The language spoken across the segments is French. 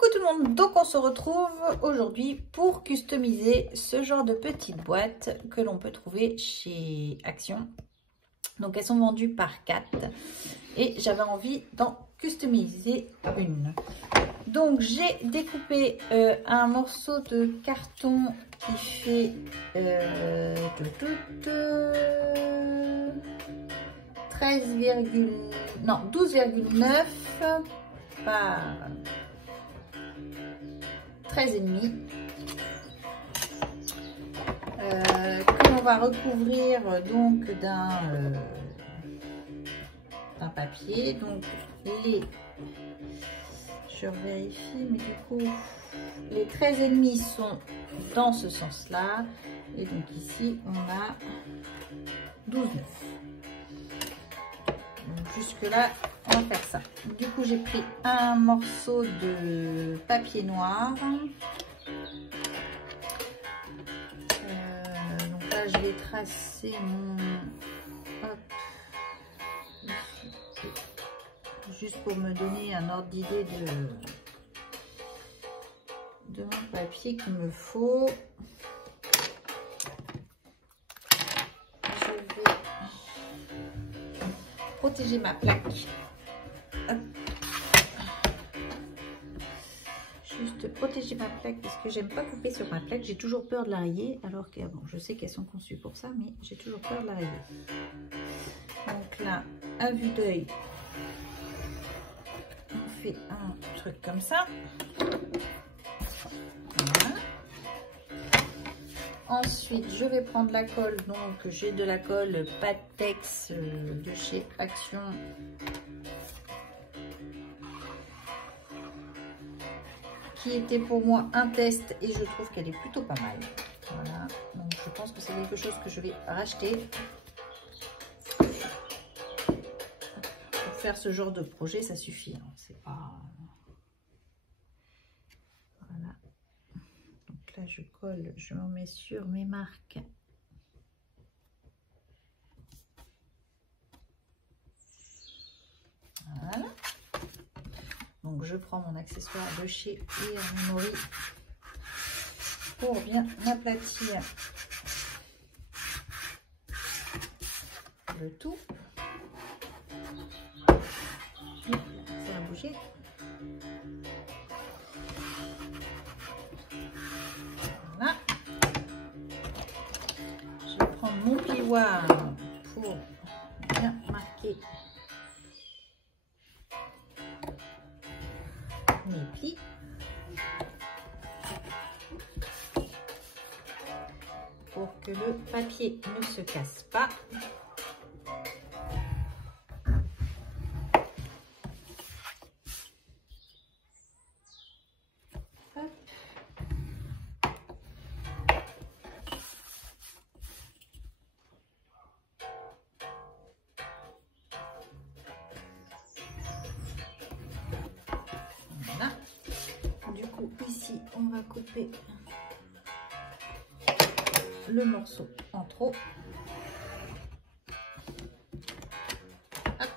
Coucou tout le monde, donc on se retrouve aujourd'hui pour customiser ce genre de petites boîtes que l'on peut trouver chez Action. Donc elles sont vendues par 4 et j'avais envie d'en customiser une. Donc j'ai découpé un morceau de carton qui fait 12,9 par 13,5 que l'on va recouvrir donc d'un papier. Donc je vérifie, mais du coup les 13,5 sont dans ce sens là et donc ici on a 12,9. Jusque là on va faire ça. Du coup j'ai pris un morceau de papier noir, donc là je vais tracer mon juste pour me donner un ordre d'idée de mon papier qu'il me faut. Je vais protéger ma plaque. Hop. Juste protéger ma plaque parce que j'aime pas couper sur ma plaque. J'ai toujours peur de la rayer, alors que bon, je sais qu'elles sont conçues pour ça, mais j'ai toujours peur de la rayer. Donc là, à vue d'œil, on fait un truc comme ça. Voilà. Ensuite, je vais prendre la colle. Donc, j'ai de la colle Pattex de chez Action. Qui était pour moi un test et je trouve qu'elle est plutôt pas mal. Voilà. Donc, je pense que c'est quelque chose que je vais racheter. Pour faire ce genre de projet, ça suffit. Hein. C'est pas... Voilà. Donc là, je colle, je m'en mets sur mes marques. Voilà. Donc, je prends mon accessoire de chez Memory pour bien aplatir le tout. Ça a bougé. Voilà. Je vais prendre mon plioir pour bien marquer mes plis. Pour que le papier ne se casse pas. Voilà. Du coup, ici, on va couper le morceau en trop. Hop.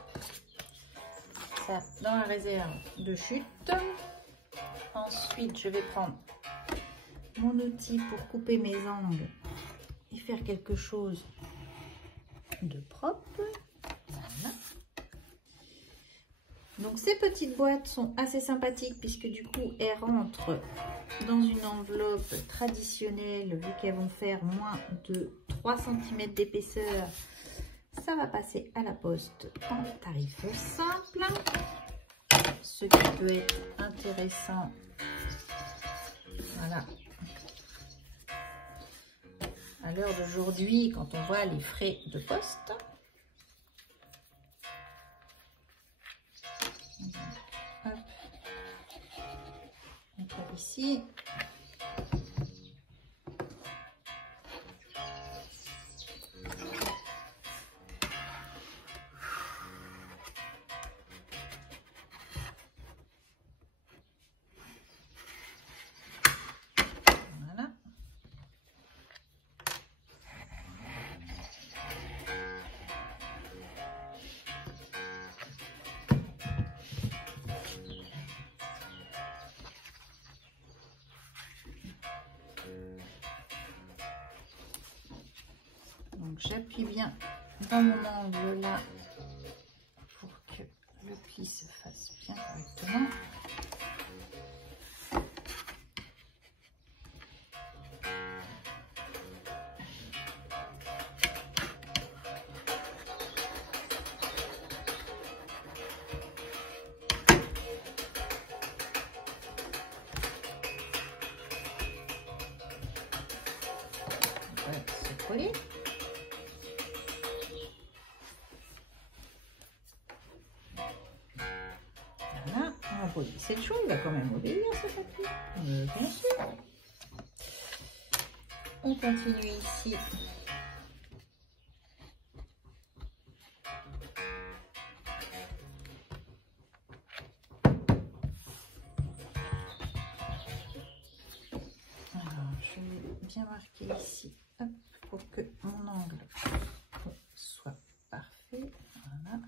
Ça dans la réserve de chute. Ensuite, je vais prendre mon outil pour couper mes angles et faire quelque chose de propre. Voilà. Donc ces petites boîtes sont assez sympathiques puisque du coup elles rentrent dans une enveloppe traditionnelle. Vu qu'elles vont faire moins de 3 cm d'épaisseur, ça va passer à la poste en tarif simple. Ce qui peut être intéressant, voilà, à l'heure d'aujourd'hui quand on voit les frais de poste. Hop. On tape ici. Voilà. j'appuie bien dans mon angle là pour que le pli se fasse bien correctement. Se coller. Voilà, on va poser. C'est chaud, il va quand même obéir ce papier. Bien sûr. On continue ici. Alors, je vais bien marquer ici. Hop, pour que mon angle soit parfait. Voilà.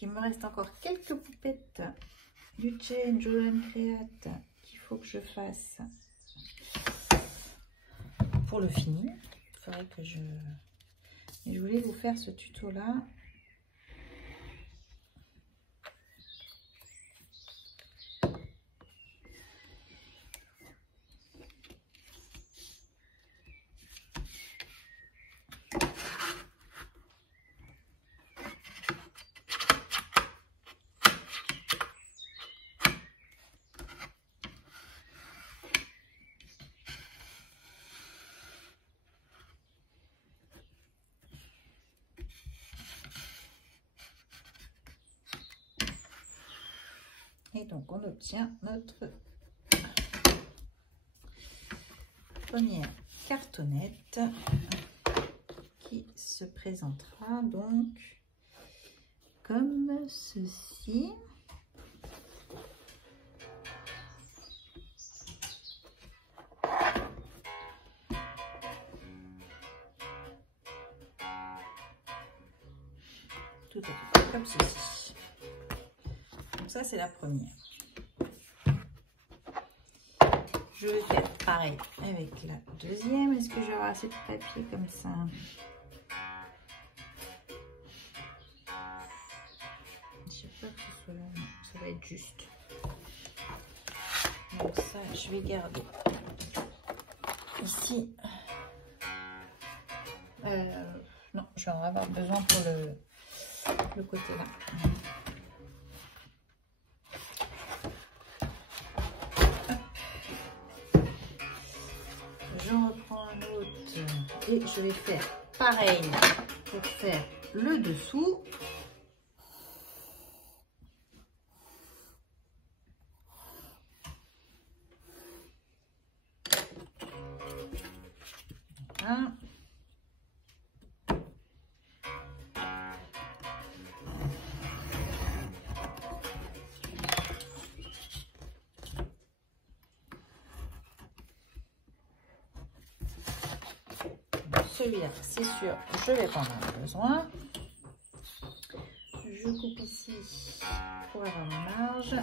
Il me reste encore quelques poupettes du Change and Create qu'il faut que je fasse pour le finir. Il faudrait que je voulais vous faire ce tuto là. Et donc on obtient notre première cartonnette qui se présentera donc comme ceci. Tout à fait comme ceci. Donc ça c'est la première. Je vais faire pareil avec la deuxième. Est-ce que je vais avoir assez de papier comme ça? Je sais pas que ce soit là, non, ça va être juste. Donc ça, je vais garder ici. Non, je vais en avoir besoin pour le côté là. J'en reprends un autre et je vais faire pareil pour faire le dessous. Voilà. Celui-là, c'est sûr, je vais pas en avoir besoin. Je coupe ici pour avoir une marge.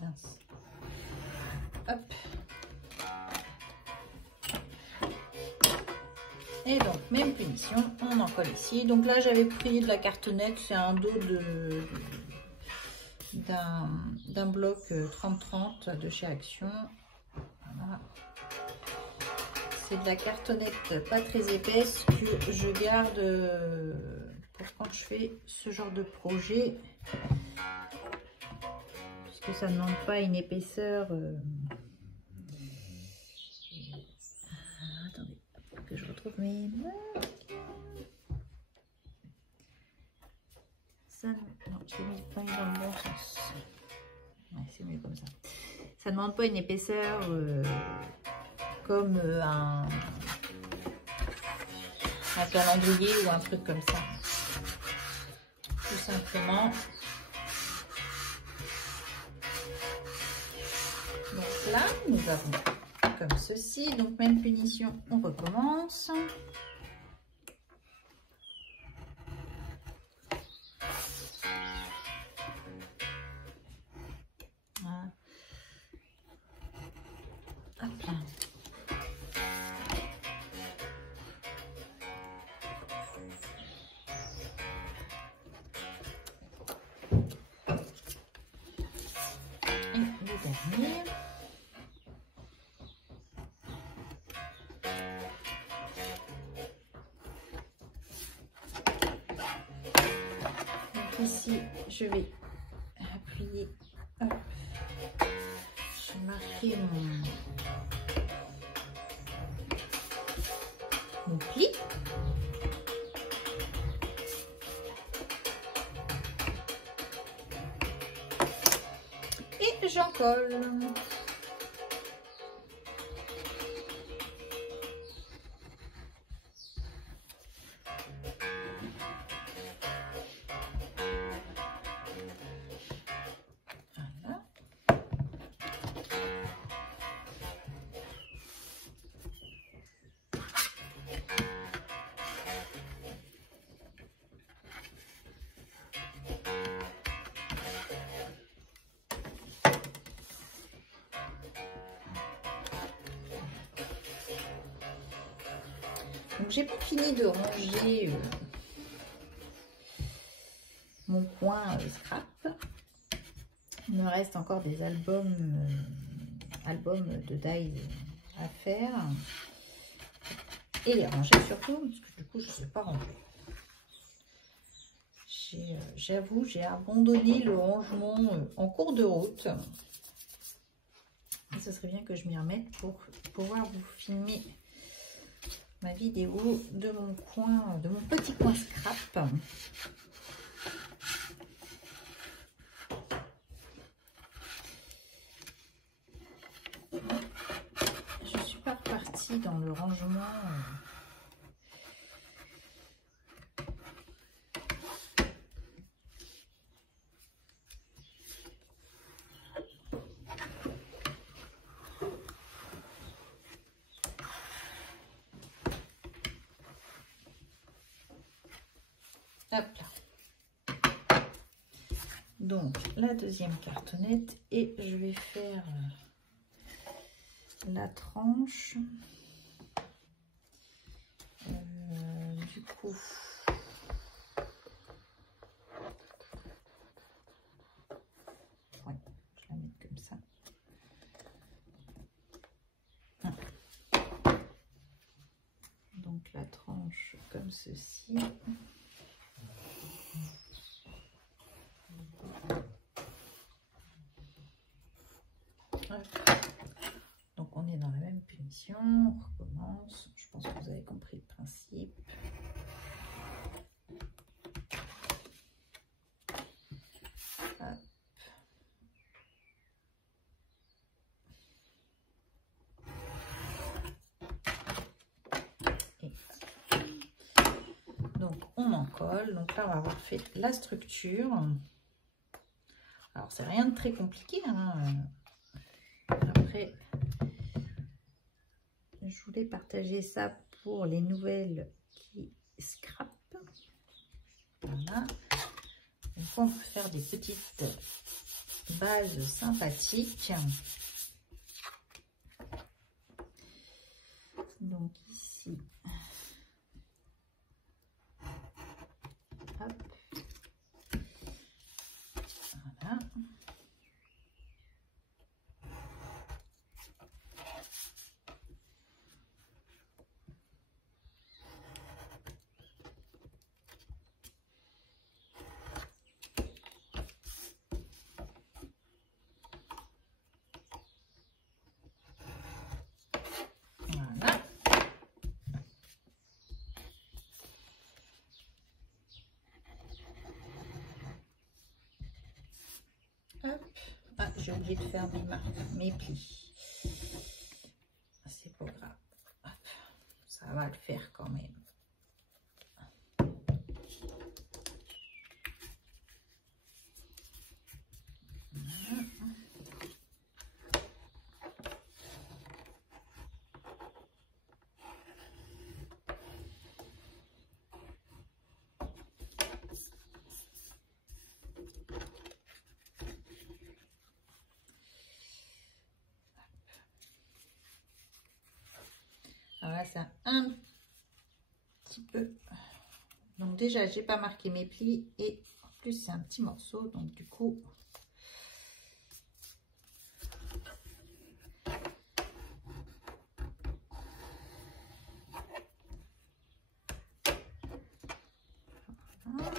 Mince. Hop. Et donc, même punition, on en colle ici. Donc là, j'avais pris de la cartonnette, c'est un dos d'un bloc 30-30 de chez Action. Voilà. C'est de la cartonnette pas très épaisse que je garde pour quand je fais ce genre de projet, puisque ça ne demande pas une épaisseur. Attendez, que je retrouve mes marques. Ça, non, je l'ai pas mis dans le bon sens. Ouais, c'est mieux comme ça. Ça ne demande pas une épaisseur comme un calendrier ou un truc comme ça. Tout simplement. Donc là, nous avons comme ceci. Donc même punition, on recommence. Et le dernier. Donc ici, je vais appuyer. Hop. Je vais marquer mon pli. Et j'en colle. Voilà. Donc j'ai pas fini de ranger mon coin scrap. Il me reste encore des albums de die à faire et les ranger surtout parce que du coup je ne sais pas ranger. J'avoue, j'ai abandonné le rangement en cours de route. Et ce serait bien que je m'y remette pour pouvoir vous filmer ma vidéo de mon coin, de mon petit coin scrap. Je suis pas repartie dans le rangement. Hop là. Donc la deuxième cartonnette et je vais faire la tranche. Du coup, ouais, je vais la mettre comme ça. Donc la tranche comme ceci. Donc on est dans la même punition, on recommence. Je pense que vous avez compris le principe. Hop. Et donc on en colle. Donc là on va avoir fait la structure. Alors c'est rien de très compliqué, hein. Après, je voulais partager ça pour les nouvelles qui scrapent. Voilà. Donc on peut faire des petites bases sympathiques. Donc ici, hop. Voilà. Hop. Ah, j'ai oublié de faire mes plis. C'est pas grave. Hop. Ça va le faire quand même. Voilà, c'est un petit peu. Donc déjà, j'ai pas marqué mes plis et plus c'est un petit morceau, donc du coup voilà.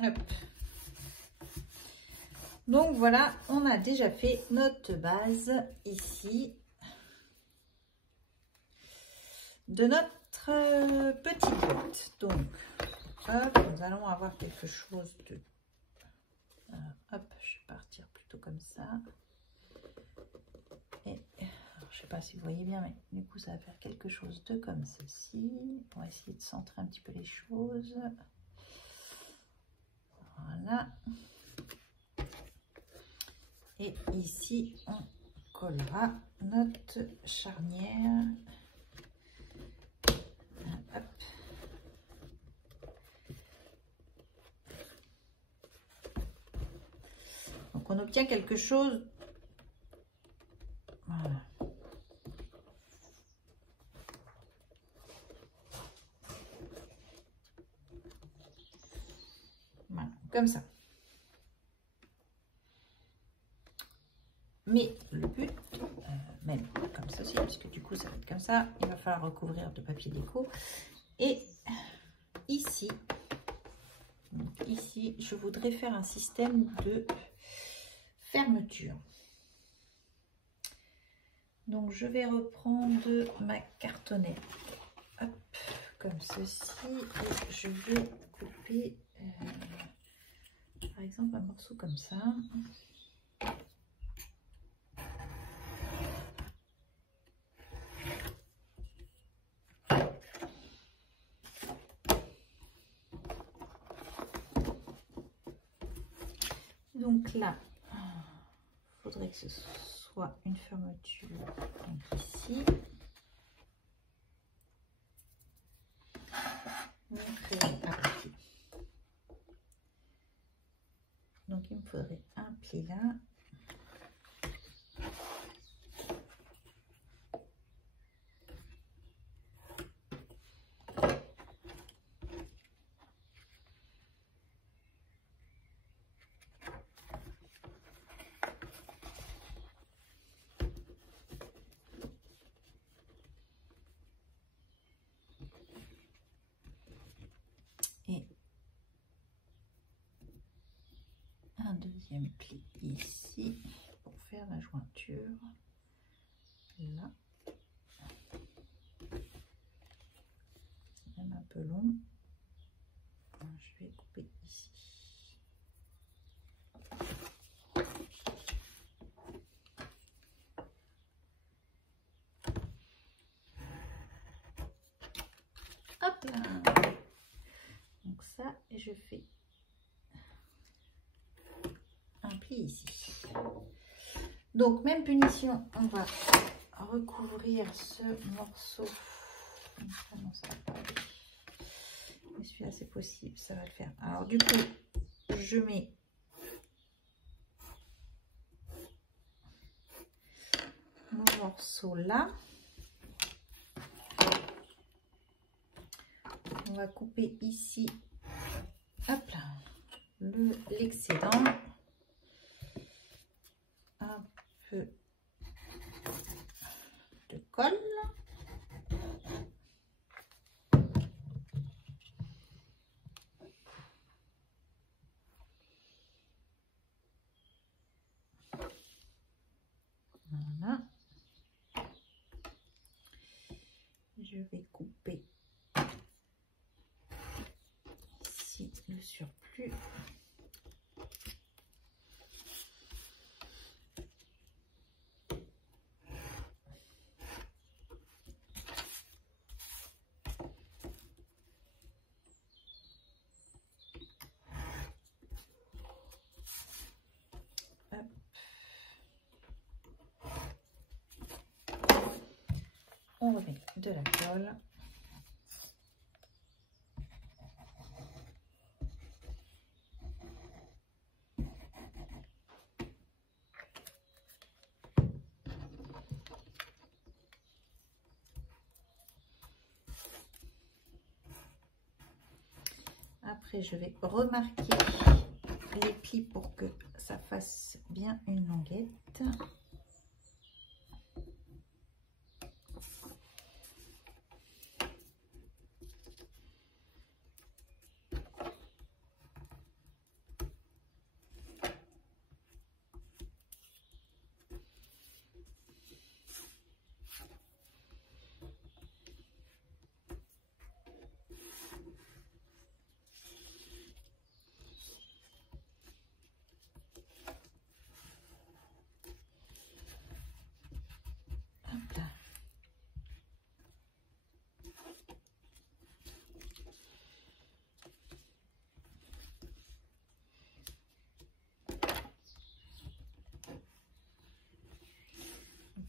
Hop. Donc voilà, on a déjà fait notre base ici de notre petite boîte. Donc, hop, nous allons avoir quelque chose de... hop, je vais partir plutôt comme ça. Et alors, je sais pas si vous voyez bien, mais du coup, ça va faire quelque chose de comme ceci. On va essayer de centrer un petit peu les choses. Voilà. Et ici, on collera notre charnière. Hop. Donc, on obtient quelque chose. Voilà. Voilà, comme ça. Mais le but, même comme ceci, puisque du coup ça va être comme ça, il va falloir recouvrir de papier déco. Et ici, donc ici, je voudrais faire un système de fermeture. Donc je vais reprendre ma cartonnette, hop, comme ceci, et je vais couper, par exemple, un morceau comme ça. Donc là, il faudrait que ce soit une fermeture, donc ici. Donc il me faudrait un pli là. Et un deuxième pli ici pour faire la jointure là. C'est même un peu long. Je vais couper ici. Hop là. Donc ça, et je fais un pli ici. Donc même punition, on va recouvrir ce morceau. Non, ça va pas aller. Mais celui-là c'est possible, ça va le faire. Alors du coup, je mets mon morceau là. On va couper ici, hop là, l'excédent. Un peu de colle. Voilà. Je vais couper ici le surplus. Hop. On remet de la colle. après, je vais remarquer les plis pour que ça fasse bien une languette.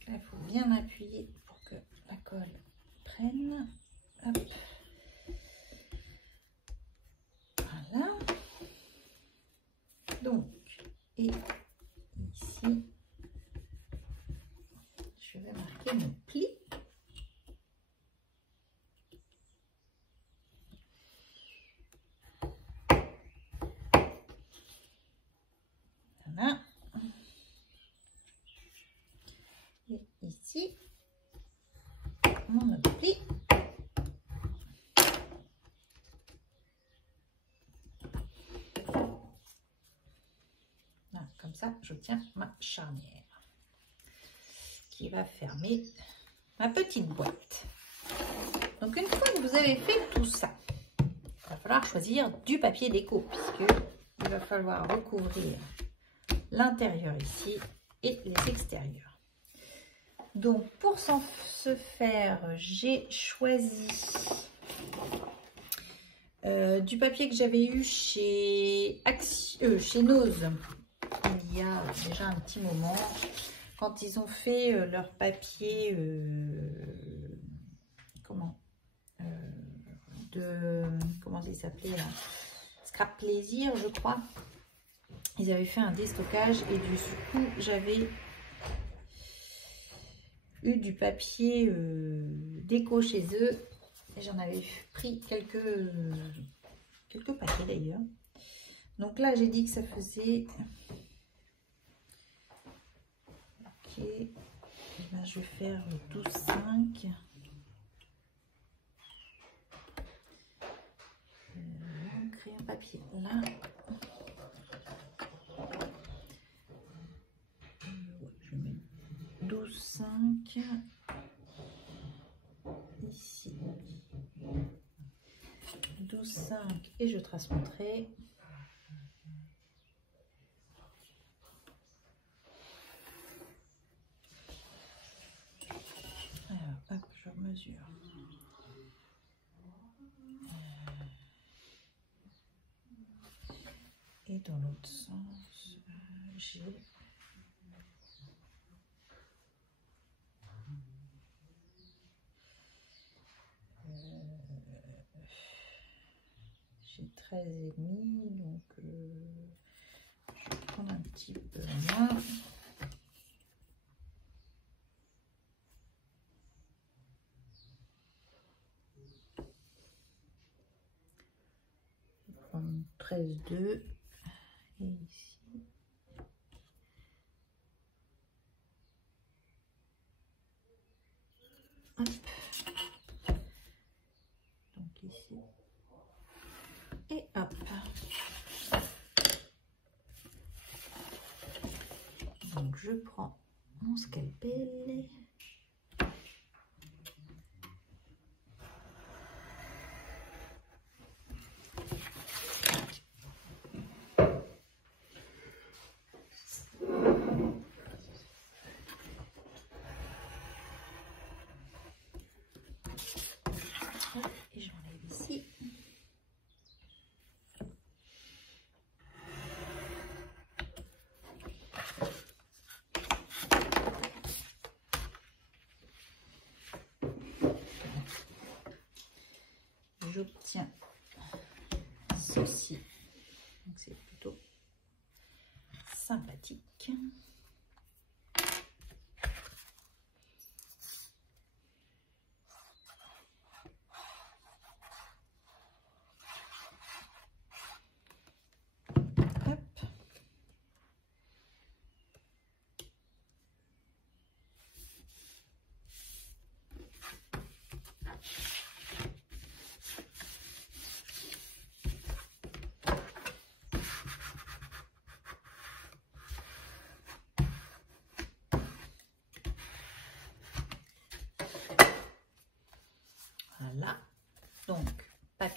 Là, il faut bien appuyer pour que la colle prenne. Hop. Voilà. Donc, et ici, je vais marquer mon pli. Voilà. Et ici, mon autre pli. Voilà, comme ça, j'obtiens ma charnière qui va fermer ma petite boîte. Donc, une fois que vous avez fait tout ça, il va falloir choisir du papier déco puisque il va falloir recouvrir l'intérieur ici et les extérieurs. Donc pour ce faire, j'ai choisi du papier que j'avais eu chez Nose il y a déjà un petit moment, quand ils ont fait leur papier comment il s'appelait, Scrap Plaisir, je crois. Ils avaient fait un déstockage et du coup j'avais eu du papier déco chez eux et j'en avais pris quelques paquets d'ailleurs. Donc là j'ai dit que ça faisait ok, et ben, je vais faire 12,5. Créer un papier là. Je mets 12,5 ici, 12,5 et je trace mon trait. Alors, hop, je mesure. Et dans l'autre sens, j'ai j'ai 13,5, donc je vais prendre un petit peu moins. Je vais prendre 13,2 et ici. Hop. Donc ici. Et hop. Donc je prends mon scalpel. Et j'enlève ici. J'obtiens ceci, donc c'est plutôt sympathique.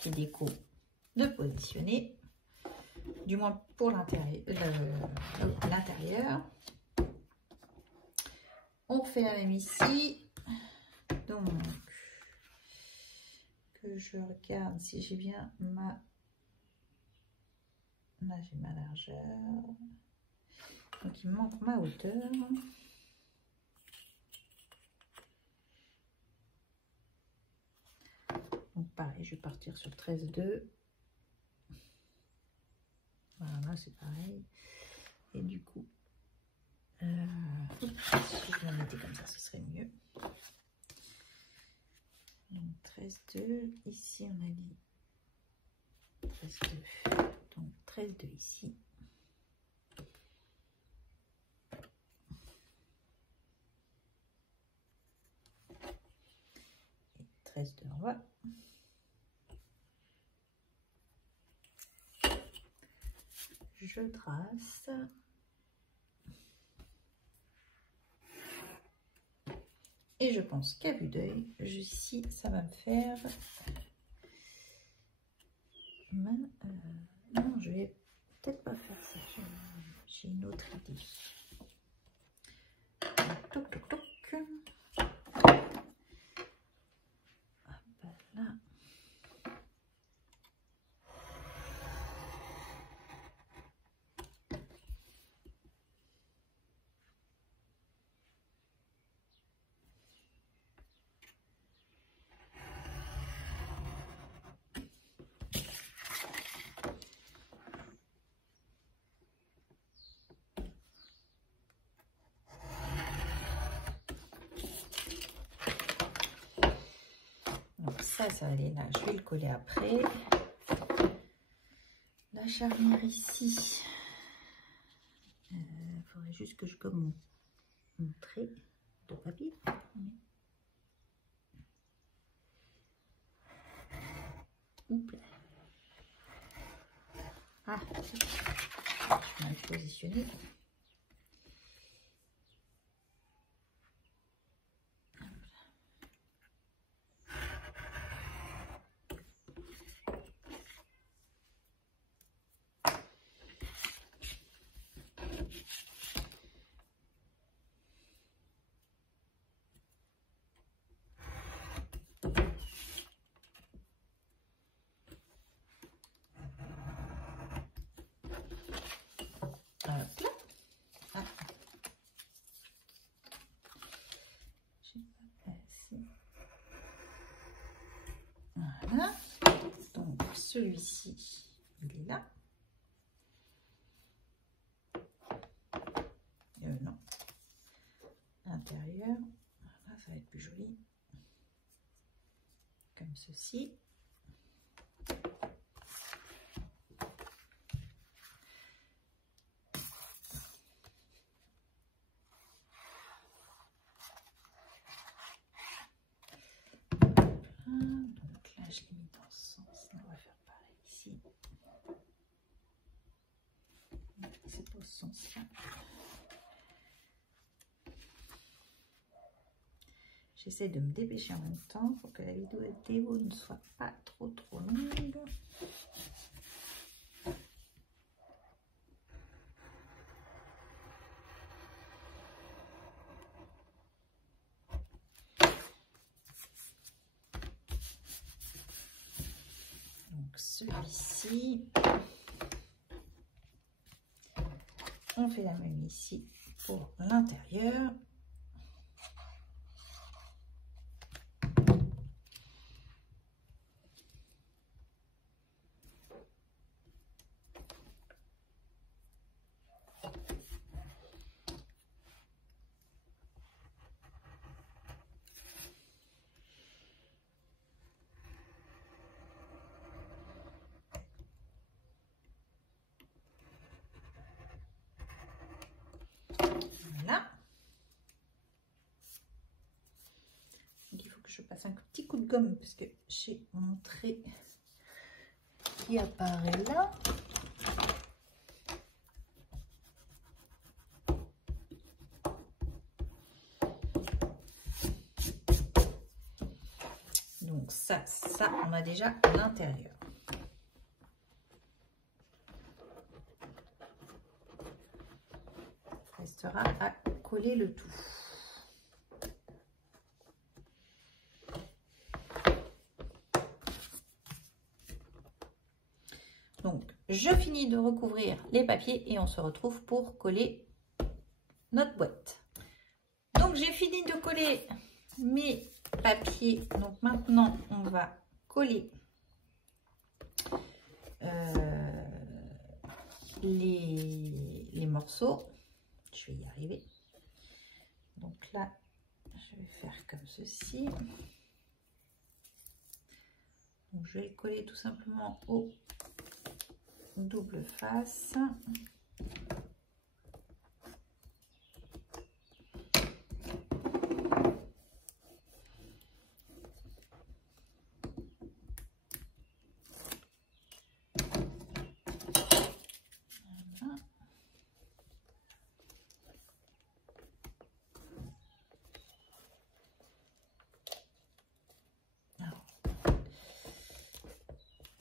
papier déco de positionner, du moins pour l'intérieur. On fait la même ici. Donc, que je regarde si j'ai bien ma... Là, j'ai ma largeur. Donc, il me manque ma hauteur. Donc, pareil, je vais partir sur 13,2. Voilà, c'est pareil. Et du coup, si je la mettais comme ça, ce serait mieux. Donc 13,2. Ici, on a dit 13,2. Donc 13,2 ici. Et 13,2 en bas. Je trace. Et je pense qu'à vue d'œil, ici, ça va me faire... non, je vais peut-être pas faire ça. J'ai une autre idée. Toc, toc, toc. Hop là. Donc ça va aller là, je vais le coller après. La charnière ici, il faudrait juste que je gomme mon trait de papier. Oups. Ah, je vais mal positionner. Voilà, donc celui-ci, il est là. Non, l'intérieur, voilà, ça va être plus joli, comme ceci. Je l'ai mis dans ce sens, on va faire pareil ici. C'est pas ce sens-là. J'essaie de me dépêcher en même temps pour que la vidéo ne soit pas trop longue. Celui-ci, on fait la même ici pour l'intérieur. Voilà. Donc, il faut que je passe un petit coup de gomme parce que j'ai mon trait qui apparaît là. Donc ça, on a déjà l'intérieur. restera à coller le tout. Donc, je finis de recouvrir les papiers et on se retrouve pour coller notre boîte. Donc, j'ai fini de coller mes papiers. Donc, maintenant, on va coller les morceaux. Je vais y arriver. Donc là, je vais faire comme ceci. Donc, je vais le coller tout simplement au double face.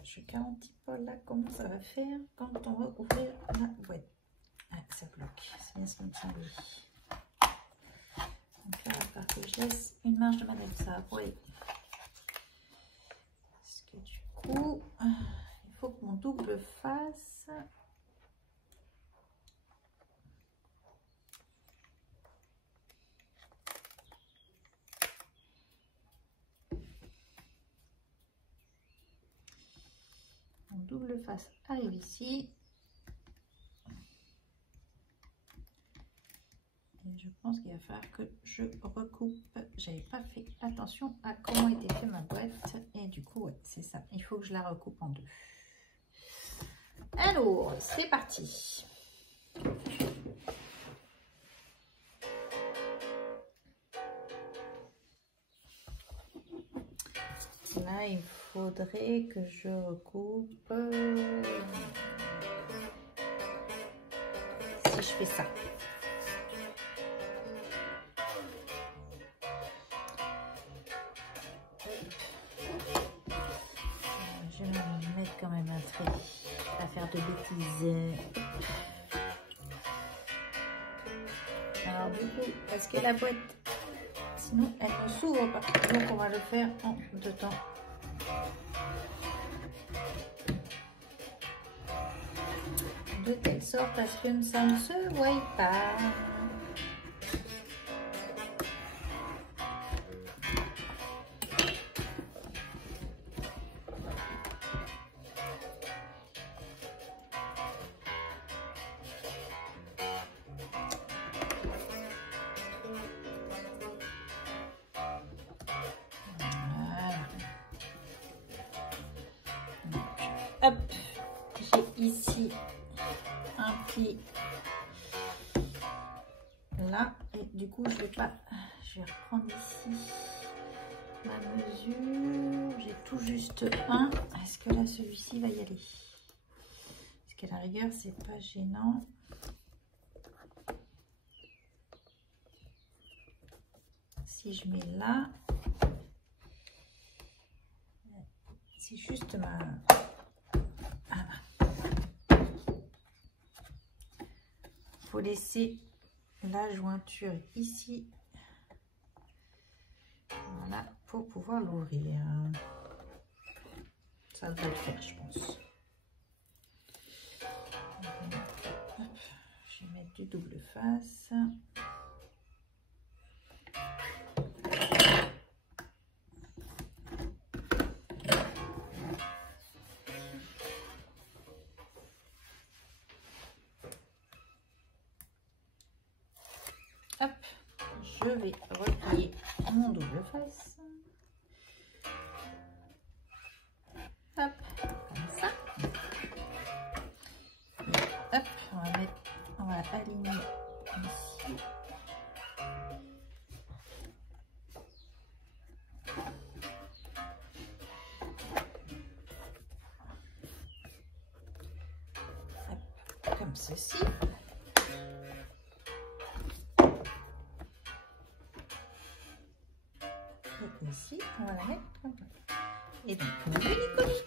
Je garantis pas là comment ça va faire quand on va ouvrir la boîte. Ah, ça bloque, c'est bien ce qui me semblait. Donc là, il va falloir que je laisse une marge de manœuvre, ça va pour aider. Parce que du coup, il faut que mon double face. Double face arrive ici et je pense qu'il va falloir que je recoupe. J'avais pas fait attention à comment était fait ma boîte et du coup ouais, c'est ça, il faut que je la recoupe en deux. Alors c'est parti. Là il faudrait que je recoupe si je fais ça. Je vais me mettre quand même un trait, pas faire de bêtises. Alors du coup, parce que la boîte, sinon elle ne s'ouvre pas, donc on va le faire en deux temps. De telle sorte à ce que ça ne se voie pas. Hop, j'ai ici un pli là et du coup je vais reprendre ici ma mesure. J'ai tout juste un. Est-ce que là celui-ci va y aller? Parce qu'à la rigueur c'est pas gênant. Si je mets là, c'est juste ma... Faut laisser la jointure ici, voilà, pour pouvoir l'ouvrir. Ça devrait le faire, je pense. Hop, je vais mettre du double face. Hop, je vais replier mon double face. Hop, comme ça. Et hop, on va aligner ici. Hop, comme ceci. Ici, on va la mettre comme ça. Et donc, on va les coller.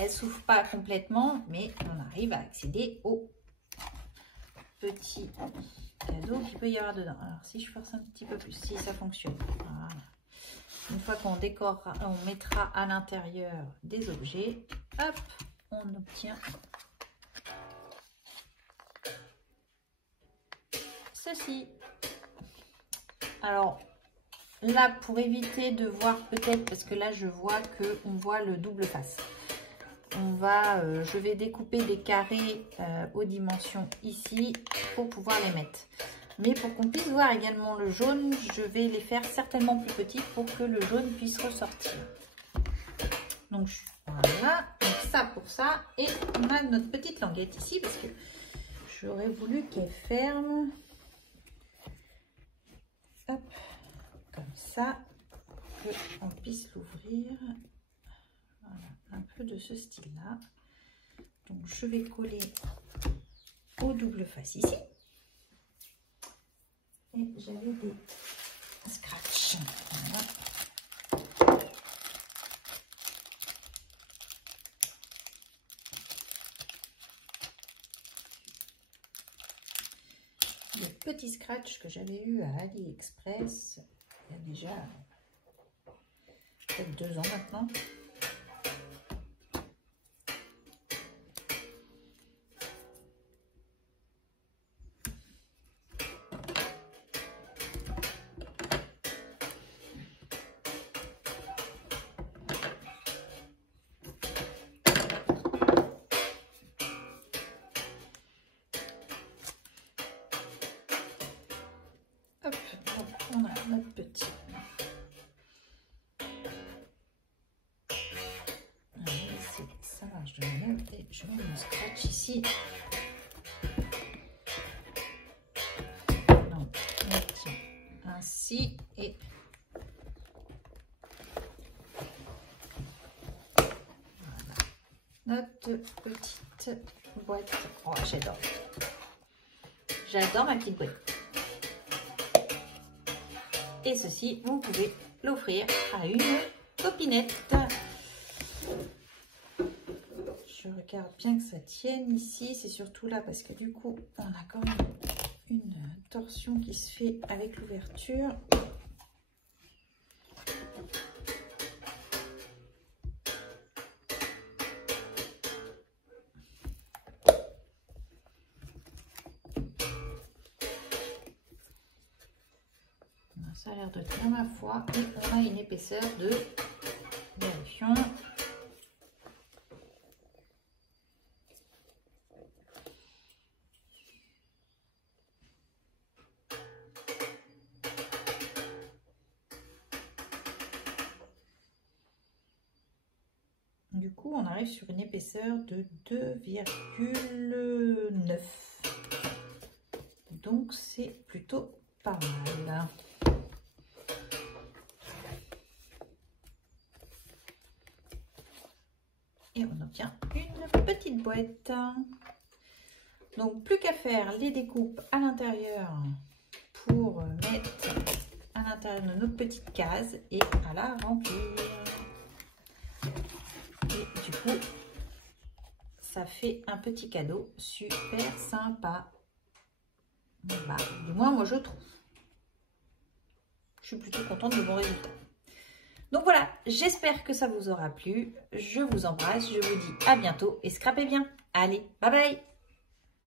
elle s'ouvre pas complètement, mais on arrive à accéder au petit cadeau qu'il peut y avoir dedans. Alors si je force un petit peu plus, si ça fonctionne. Voilà. Une fois qu'on décorera, on mettra à l'intérieur des objets, hop, on obtient ceci. Alors là, pour éviter de voir peut-être, parce que là je vois que on voit le double face. Je vais découper des carrés aux dimensions ici pour pouvoir les mettre. Mais pour qu'on puisse voir également le jaune, je vais les faire certainement plus petits pour que le jaune puisse ressortir. Donc voilà, donc ça pour ça. Et on a notre petite languette ici parce que j'aurais voulu qu'elle ferme. Hop, comme ça, qu'on puisse l'ouvrir. Voilà, un peu de ce style-là. Donc je vais coller au double face ici. Et j'avais des scratchs. Voilà. Le petit scratch que j'avais eu à AliExpress il y a déjà peut-être 2 ans maintenant. Hop, on a notre petit. Ça marche de même et je mets mon scratch ici. Donc, on tient ainsi et voilà notre petite boîte. Oh, j'adore. J'adore ma petite boîte. Et ceci, vous pouvez l'offrir à une copinette. Je regarde bien que ça tienne ici. C'est surtout là parce que du coup, on a quand même une torsion qui se fait avec l'ouverture. Ça a l'air de tenir ma foi et on a une épaisseur de, vérifions, du coup on arrive sur une épaisseur de 2,9, donc c'est plutôt pas mal. Et on obtient une petite boîte. Donc plus qu'à faire les découpes à l'intérieur pour mettre à l'intérieur de notre petite case et à la remplir. Et du coup, ça fait un petit cadeau super sympa. Bah, du moins moi je trouve. Je suis plutôt contente de mon résultat. Donc voilà, j'espère que ça vous aura plu. Je vous embrasse, je vous dis à bientôt et scrapez bien. Allez, bye bye!